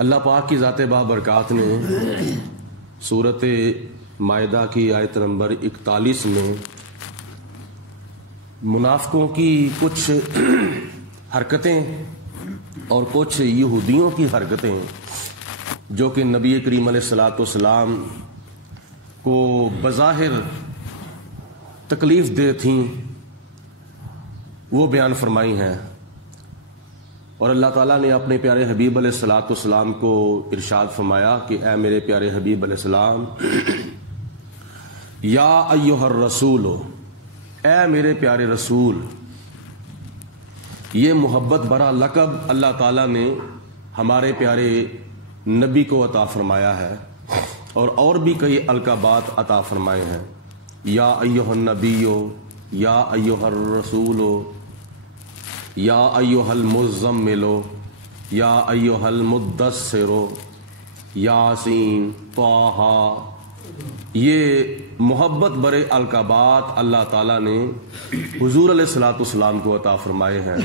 اللہ پاک کی ذات بابرکات نے سورۃ مائدہ کی آیت نمبر 41 میں منافقوں کی کچھ حرکتیں اور کچھ یہودیوں کی حرکتیں جو کہ نبی کریم علیہ الصلوۃ والسلام کو بظاہر تکلیف دہ تھیں وہ بیان فرمائی ہیں، اور اللہ تعالیٰ نے اپنے پیارے حبیب علیہ الصلوۃ والسلام کو ارشاد فرمایا کہ اے میرے پیارے حبیب علیہ السلام، یا ایھا الرسول، اے میرے پیارے رسول۔ یہ محبت بھرا لقب اللہ تعالیٰ نے ہمارے پیارے نبی کو عطا فرمایا ہے، اور بھی کئی القابات عطا فرمائے ہیں۔ یا ایھا النبی، یا ایھا الرسول، یا ایھا المزمل، یا ایھا المدثر، یاسین، طٰہٰ۔ یہ محبت بھرے القابات اللہ تعالیٰ نے حضور علیہ الصلوۃ والسلام کو عطا فرمائے ہیں۔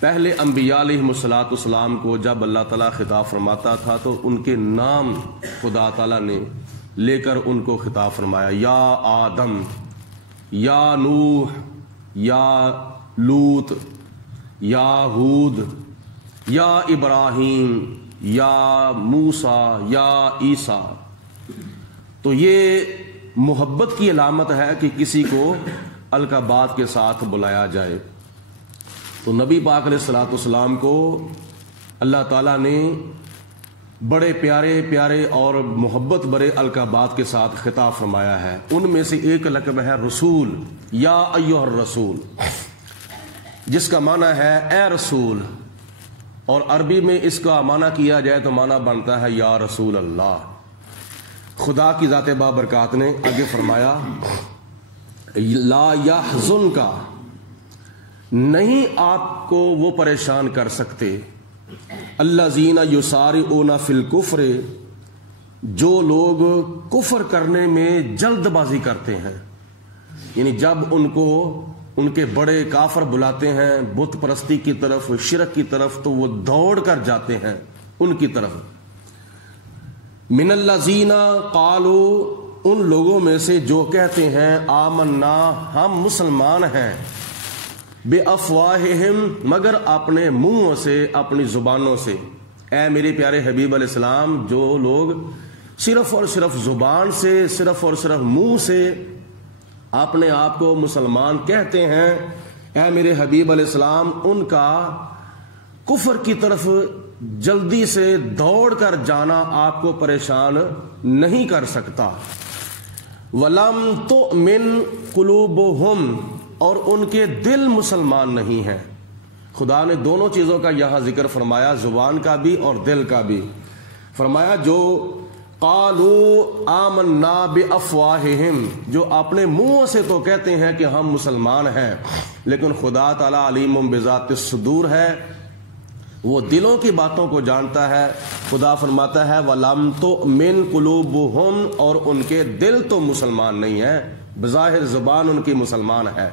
پہلے انبیاء علیہ الصلوۃ والسلام کو جب اللہ تعالیٰ خطاب فرماتا تھا تو ان کے نام خدا تعالیٰ نے لے کر ان کو خطاب فرمایا، یا آدم، یا نوح، یا لوط، یا ہود، یا ابراہیم، یا موسیٰ، یا عیسیٰ۔ تو یہ محبت کی علامت ہے کہ کسی کو القابات کے ساتھ بلایا جائے۔ تو نبی پاک علیہ الصلوۃ والسلام کو اللہ تعالیٰ نے بڑے پیارے پیارے اور محبت بھرے القابات کے ساتھ خطاب فرمایا ہے۔ ان میں سے ایک لقب ہے رسول، یا ایھا الرسول، جس کا معنی ہے اے رسول، اور عربی میں اس کا معنی کیا جائے تو معنی بنتا ہے یا رسول اللہ۔ خدا کی ذات بابرکات نے آگے فرمایا، لا یحزنک، نہیں آپ کو وہ پریشان کر سکتے، الذین یسارعون فی الکفر، جو لوگ کفر کرنے میں جلد بازی کرتے ہیں، یعنی جب ان کو ان کے بڑے کافر بلاتے ہیں بت پرستی کی طرف، شرک کی طرف، تو وہ دوڑ کر جاتے ہیں ان کی طرف۔ من الذین قالوا، ان لوگوں میں سے جو کہتے ہیں آمنا، ہم مسلمان ہیں، بافواہہم، مگر اپنے منہوں سے، اپنی زبانوں سے۔ اے میرے پیارے حبیب علیہ السلام، جو لوگ صرف اور صرف زبان سے، صرف اور صرف منہ سے اپنے آپ کو مسلمان کہتے ہیں، اے میرے حبیب علیہ السلام، ان کا کفر کی طرف جلدی سے دوڑ کر جانا آپ کو پریشان نہیں کر سکتا۔ وَلَمْ تُؤْمِنْ قُلُوبُهُمْ، اور ان کے دل مسلمان نہیں ہیں۔ خدا نے دونوں چیزوں کا یہاں ذکر فرمایا، زبان کا بھی اور دل کا بھی۔ فرمایا جو قالوا آمنا بافواہہم، جو اپنے منہوں سے تو کہتے ہیں کہ ہم مسلمان ہیں، لیکن خدا تعالیٰ علیم بذات الصدور ہے، وہ دلوں کی باتوں کو جانتا ہے۔ خدا فرماتا ہے وَلَمْ تُؤْمِنْ قُلُوبُهُمْ، اور ان کے دل تو مسلمان نہیں ہیں۔ بظاہر زبان ان کی مسلمان ہے،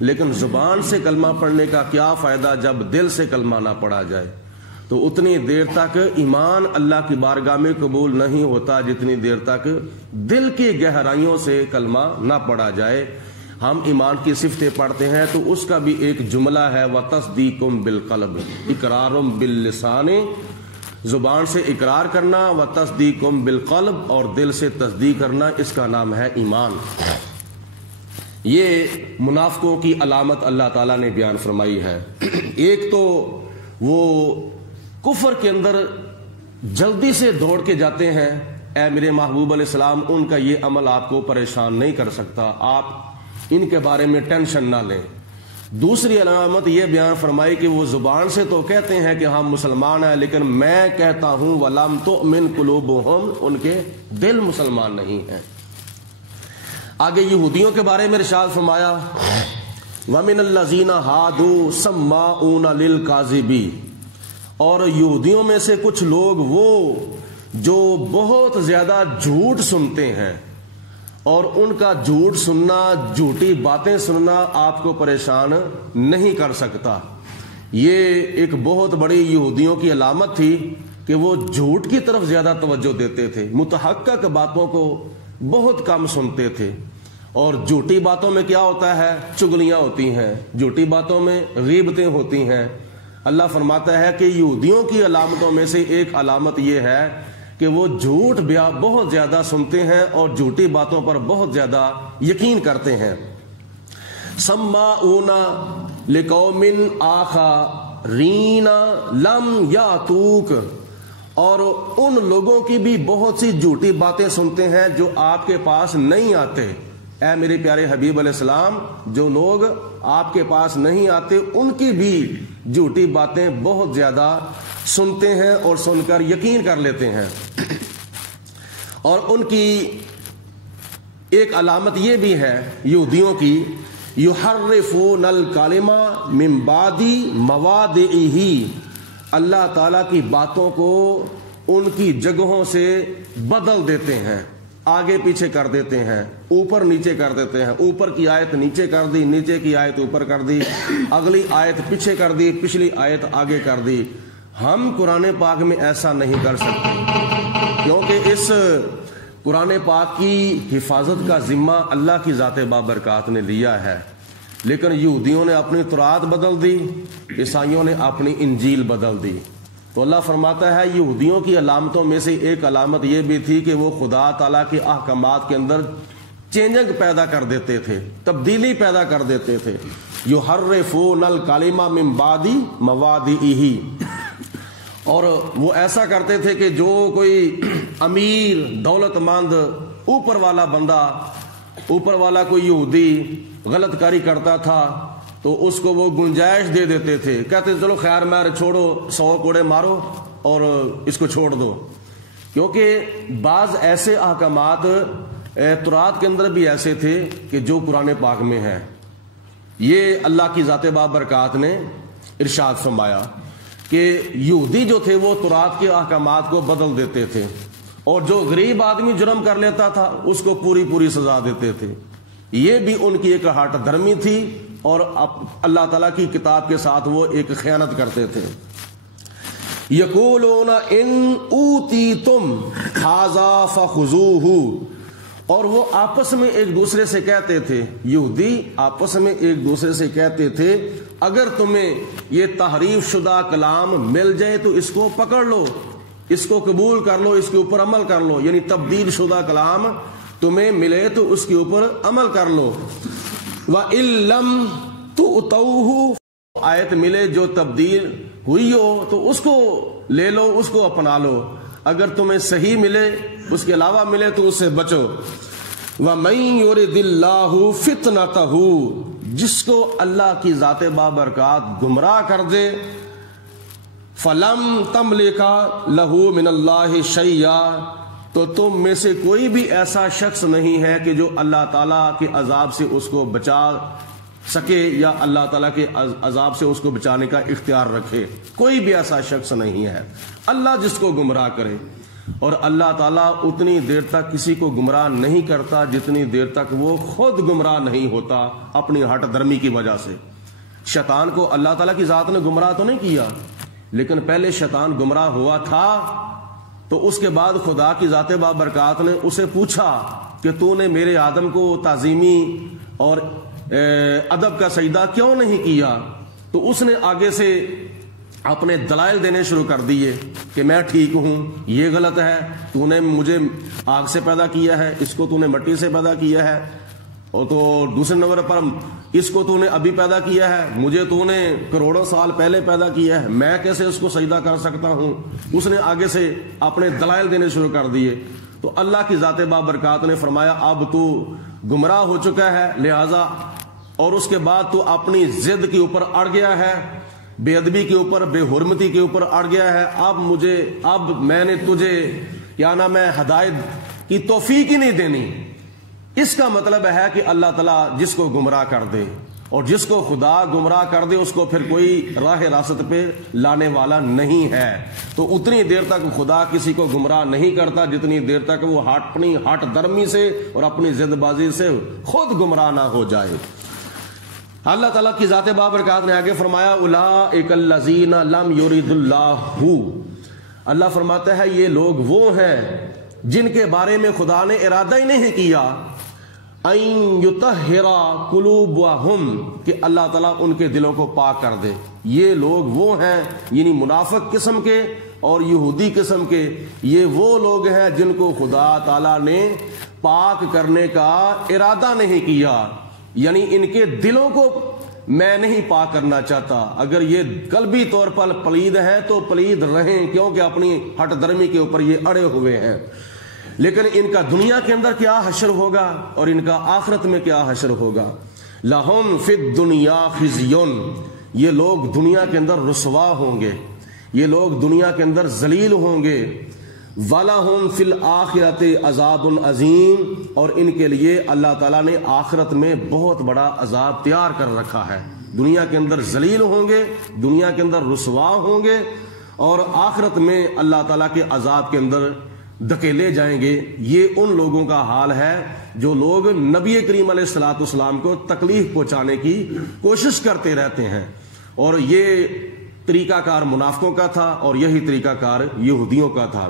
لیکن زبان سے کلمہ پڑھنے کا کیا فائدہ جب دل سے کلمہ نہ پڑھا جائے؟ تو اتنی دیر تک ایمان اللہ کی بارگاہ میں قبول نہیں ہوتا جتنی دیر تک دل کی گہرائیوں سے کلمہ نہ پڑھا جائے۔ ہم ایمان کی صفتیں پڑھتے ہیں تو اس کا بھی ایک جملہ ہے، وَتَصْدِيقٌ بِالْقَلْبِ، اقرارٌ بِاللِّسَانِ، زبان سے اقرار کرنا، وَتَصْدِيقٌ بِالْقَلْبِ، اور دل سے تصدیق کرنا، اس کا نام ہے ایمان۔ یہ منافقوں کی علامت اللہ تعالیٰ نے بیان فرمائی ہے۔ ایک تو وہ کفر کے اندر جلدی سے دوڑ کے جاتے ہیں، اے میرے محبوب علیہ السلام، ان کا یہ عمل آپ کو پریشان نہیں کر سکتا، آپ ان کے بارے میں ٹینشن نہ لیں۔ دوسری علامت یہ بیان فرمائی کہ وہ زبان سے تو کہتے ہیں کہ ہم مسلمان ہیں، لیکن میں کہتا ہوں وَلَمْ تُؤْمِنْ قُلُوبُهُمْ، ان کے دل مسلمان نہیں ہیں۔ آگے یہودیوں کے بارے میں ارشاد فرمایا، وَمِنَ الَّذِينَ هَادُوا سَمَّاعُونَ لِلْكَاذِبِ، اور یہودیوں میں سے کچھ لوگ وہ جو بہت زیادہ جھوٹ سنتے ہیں، اور ان کا جھوٹ سننا، جھوٹی باتیں سننا آپ کو پریشان نہیں کر سکتا۔ یہ ایک بہت بڑی یہودیوں کی علامت تھی کہ وہ جھوٹ کی طرف زیادہ توجہ دیتے تھے، متحقق باتوں کو بہت کم سنتے تھے. اور جھوٹی باتوں میں کیا ہوتا ہے؟ چگلیاں ہوتی ہیں، جھوٹی باتوں میں غیبتیں ہوتی ہیں. اللہ فرماتا ہے کہ یہودیوں کی علامتوں میں سے ایک علامت یہ ہے کہ وہ جھوٹ بہت زیادہ سنتے ہیں اور جھوٹی باتوں پر بہت زیادہ یقین کرتے ہیں. سماعون لقوم آخرین لم یاتوک، اور ان لوگوں کی بھی بہت سی جھوٹی باتیں سنتے ہیں جو آپ کے پاس نہیں آتے. اے میرے پیارے حبیب علیہ السلام، جو لوگ آپ کے پاس نہیں آتے ان کی بھی جھوٹی باتیں بہت زیادہ سنتے ہیں اور سن کر یقین کر لیتے ہیں. اور ان کی ایک علامت یہ بھی ہے یہودیوں کی، یحرفون الکلمہ من بعد مواضعہ، اللہ تعالیٰ کی باتوں کو ان کی جگہوں سے بدل دیتے ہیں، آگے پیچھے کر دیتے ہیں، اوپر نیچے کر دیتے ہیں. اوپر کی آیت نیچے کر دی، نیچے کی آیت اوپر کر دی، اگلی آیت پیچھے کر دی، پچھلی آیت آگے کر دی. ہم قرآن پاک میں ایسا نہیں کر سکتے، کیونکہ اس قرآن پاک کی حفاظت کا ذمہ اللہ کی ذات بابرکات نے لیا ہے. لیکن یہودیوں نے اپنی تورات بدل دی، عیسائیوں نے اپنی انجیل بدل دی. تو اللہ فرماتا ہے یہودیوں کی علامتوں میں سے ایک علامت یہ بھی تھی کہ وہ خدا تعالیٰ کے احکامات کے اندر چینجنگ پیدا کر دیتے تھے، تبدیلی پیدا کر دیتے تھے. یحرفون الکلمہ من بعد مواضعہ، اور وہ ایسا کرتے تھے کہ جو کوئی امیر دولت مند اوپر والا بندہ، اوپر والا کوئی یہودی غلط کاری کرتا تھا تو اس کو وہ گنجائش دے دیتے تھے، کہتے چلو خیر مار چھوڑو، 100 کوڑے مارو اور اس کو چھوڑ دو. کیونکہ بعض ایسے احکامات تورات کے اندر بھی ایسے تھے کہ جو قرآن پاک میں ہیں. یہ اللہ کی ذات بابرکات نے ارشاد فرمایا کہ یہودی جو تھے وہ تورات کے احکامات کو بدل دیتے تھے، اور جو غریب آدمی جرم کر لیتا تھا اس کو پوری سزا دیتے تھے. یہ بھی ان کی ایک ہٹ دھرمی تھی اور اللہ تعالیٰ کی کتاب کے ساتھ وہ ایک خیانت کرتے تھے. یقولون ان اوتیتم ھذا فخذوہ، اور وہ آپس میں ایک دوسرے سے کہتے تھے، یہودی آپس میں ایک دوسرے سے کہتے تھے اگر تمہیں یہ تحریف شدہ کلام مل جائے تو اس کو پکڑ لو، اس کو قبول کر لو، اس کے اوپر عمل کر لو. یعنی تبدیل شدہ کلام تمہیں ملے تو اس کے اوپر عمل کر لو. وَإِن لَّمْ تُؤْتَوْهُ، آیت ملے جو تبدیل ہوئی ہو تو اس کو لے لو، اس کو اپنا لو. اگر تمہیں صحیح ملے، اس کے علاوہ ملے تو اس سے بچو. وَمَن يُرِدِ اللَّهُ فِتْنَتَهُ، جس کو اللہ کی ذات بابرکات گمراہ کر دے، فَلَمْ تَمْلِكَ لَهُ مِنَ اللَّهِ شَيْئًا، تو تم میں سے کوئی بھی ایسا شخص نہیں ہے کہ جو اللہ تعالیٰ کے عذاب سے اس کو بچا سکے یا اللہ تعالیٰ کے عذاب سے اس کو بچانے کا اختیار رکھے. کوئی بھی ایسا شخص نہیں ہے. اللہ جس کو گمراہ کرے، اور اللہ تعالیٰ اتنی دیر تک کسی کو گمراہ نہیں کرتا جتنی دیر تک وہ خود گمراہ نہیں ہوتا اپنی ہٹ درمی کی وجہ سے. شیطان کو اللہ تعالیٰ کی ذات نے گمراہ تو نہیں کیا، لیکن پہلے شیطان گمراہ ہوا تھا تو اس کے بعد خدا کی ذات بابرکات نے اسے پوچھا کہ تو نے میرے آدم کو تعظیمی اور ادب کا سجدہ کیوں نہیں کیا؟ تو اس نے آگے سے اپنے دلائل دینے شروع کر دیے کہ میں ٹھیک ہوں، یہ غلط ہے، تو نے مجھے آگ سے پیدا کیا ہے، اس کو تو نے مٹی سے پیدا کیا ہے، اور تو دوسرے نمبر پر اس کو تو نے ابھی پیدا کیا ہے، مجھے تو نے کروڑوں سال پہلے پیدا کیا ہے، میں کیسے اس کو سجدہ کر سکتا ہوں؟ اس نے آگے سے اپنے دلائل دینے شروع کر دیے. تو اللہ کی ذات بابرکات نے فرمایا اب تو گمراہ ہو چکا ہے، لہذا اور اس کے بعد تو اپنی ضد کے اوپر اڑ گیا ہے، بے ادبی کے اوپر، بے حرمتی کے اوپر اڑ گیا ہے، اب میں نے تجھے کیا نام ہے ہدایت کی توفیق ہی نہیں دینی. اس کا مطلب ہے کہ اللہ تعالیٰ جس کو گمراہ کر دے اور جس کو خدا گمراہ کر دے اس کو پھر کوئی راہ راست پہ لانے والا نہیں ہے. تو اتنی دیر تک خدا کسی کو گمراہ نہیں کرتا جتنی دیر تک وہ اپنی ہٹ درمی سے اور اپنی ضد بازی سے خود گمراہ نہ ہو جائے. اللہ تعالیٰ کی ذات بابرکات نے آگے فرمایا اولئک الذین لم یرد اللہ، اللہ فرماتا ہے یہ لوگ وہ ہیں جن کے بارے میں خدا نے ارادہ ہی نہیں کیا ان یطہر قلوبہم کہ اللہ تعالیٰ ان کے دلوں کو پاک کر دے. یہ لوگ وہ ہیں یعنی منافق قسم کے اور یہودی قسم کے، یہ وہ لوگ ہیں جن کو خدا تعالیٰ نے پاک کرنے کا ارادہ نہیں کیا، یعنی ان کے دلوں کو میں نہیں پاک کرنا چاہتا. اگر یہ قلبی طور پر پلید ہیں تو پلید رہیں، کیونکہ اپنی ہٹ درمی کے اوپر یہ اڑے ہوئے ہیں. لیکن ان کا دنیا کے اندر کیا حشر ہوگا اور ان کا آخرت میں کیا حشر ہوگا. لہم فی الدنیا خزی، یہ لوگ دنیا کے اندر رسوا ہوں گے، یہ لوگ دنیا کے اندر ذلیل ہوں گے. وَلَهُمْ فِي الْآخِرَةِ عَذَابٌ عَظِيمٌ، اور ان کے لیے اللہ تعالیٰ نے آخرت میں بہت بڑا عذاب تیار کر رکھا ہے. دنیا کے اندر ذلیل ہوں گے، دنیا کے اندر رسوا ہوں گے، اور آخرت میں اللہ تعالیٰ کے عذاب کے اندر دھکیلے جائیں گے. یہ ان لوگوں کا حال ہے جو لوگ نبی کریم علیہ الصلوۃ والسلام کو تکلیف پہنچانے کی کوشش کرتے رہتے ہیں. اور یہ طریقہ کار منافقوں کا تھا اور یہی طریقہ کار یہودیوں کا تھا.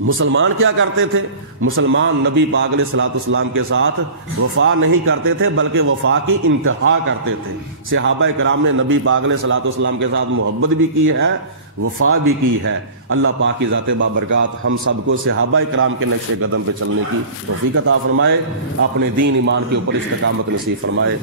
مسلمان کیا کرتے تھے؟ مسلمان نبی پاک علیہ الصلوۃ والسلام کے ساتھ وفا نہیں کرتے تھے بلکہ وفا کی انتہا کرتے تھے. صحابہ کرام نے نبی پاک علیہ الصلوۃ والسلام کے ساتھ محبت بھی کی ہے، وفا بھی کی ہے. اللہ پاک کی ذات بابرکات ہم سب کو صحابہ کرام کے نقش قدم پہ چلنے کی توفیق عطا فرمائے، اپنے دین ایمان کے اوپر استقامت نصیب فرمائے.